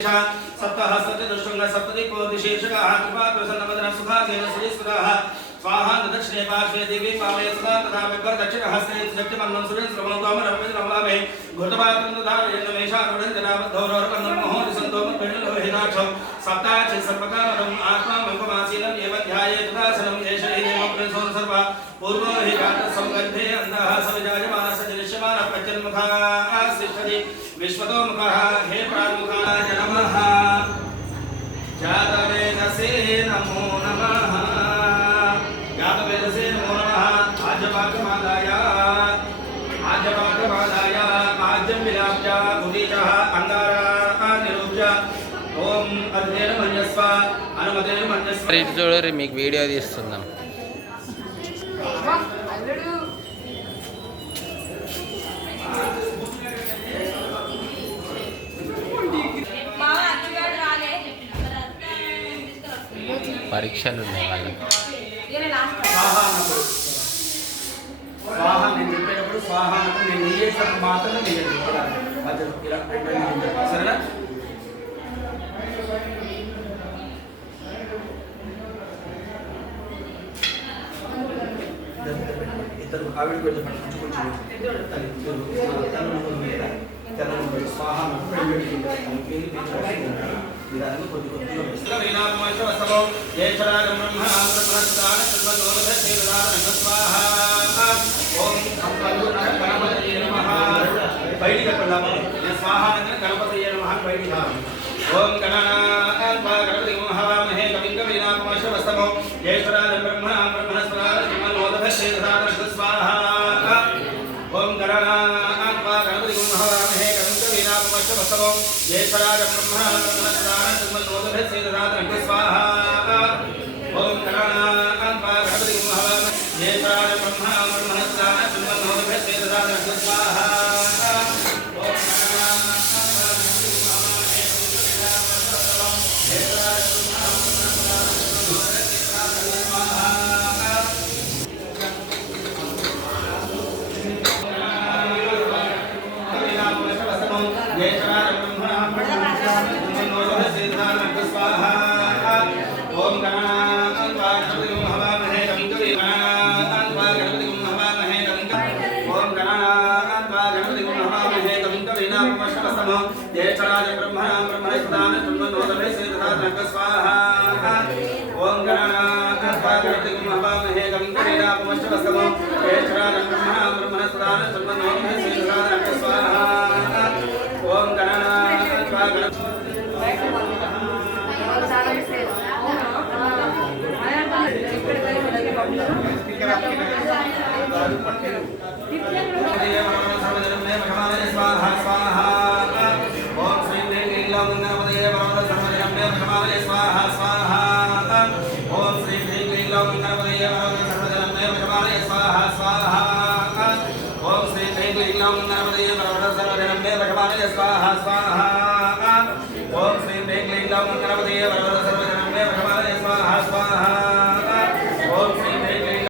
सप्तहस्ते दुष्टंग सप्तदिक्को दिशेषकः कृपा प्रसन्नवदन सुखासेन सुरेश्वरः स्वाहा दक्षिणे पार्श्वे देवी पावये सदा तथा विप्रदक्षिणहस्ते सत्यमन्नं सुरेन्द्रमनोकामरमेन्द्रमवामे घृतपात्रं धारयन् मेषारुणञ्जनावद्धौरवन्दं महोदि सन्तोमद्गणलोहिताक्षौ सप्ताचि सर्वकामरम् आत्मा मङ्गमासीनं एव ध्याये तदासनं एष देवप्रणसों सर्वा पूर्वो हि जातसौगन्धे अन्धः सविजायमानः दृश्यमानः प्रत्यन्मुखः तिष्ठति विश्वतोमुखः हे प्रामुखाय नमः जातवेदसे नमो नमः जातवेदसे नमो नमः आज्यपाकमादाय आज्यं विलाप्य भुवीचः अंगारानिरूप्य ओम अध्ययन मन्यस्व अनुमतेन मन्यस्व ఇటు చూడరు మీకు వీడియో తీస్తున్నాం పరీక్షలు ఉన్నాయి వాళ్ళకి స్వాహ నేను చెప్పేటప్పుడు స్వాహ నేను నెయ్యేటప్పుడు మాత్రమే సరేనా ఇద్దరు ఆవిడ కొంచెం స్వాహ బయటికి స్వాహ గణపతి బయటికి ఓం గణపతి మహామహే కవిం కవీనామశవస్తమో జయశ్వరాజం బ్రహ్మణా బ్రహ్మణస్వరాజమనోదభేదాన స్వాహా ఓం గణపతి మహామహే కవిం కవీనామశవస్తమో జయశ్వరాజం బ్రహ్మణా బ్రహ్మణస్వరాజమనోదభేదాన స్వాహా ఓం గణపతి మహామహే జయశ్వరాజం బ్రహ్మణా బ్రహ్మణస్వరాజమనోదభేదాన స్వాహా स्वाहा स्वाहा ओम श्री वेंकटेश्वराय नमः।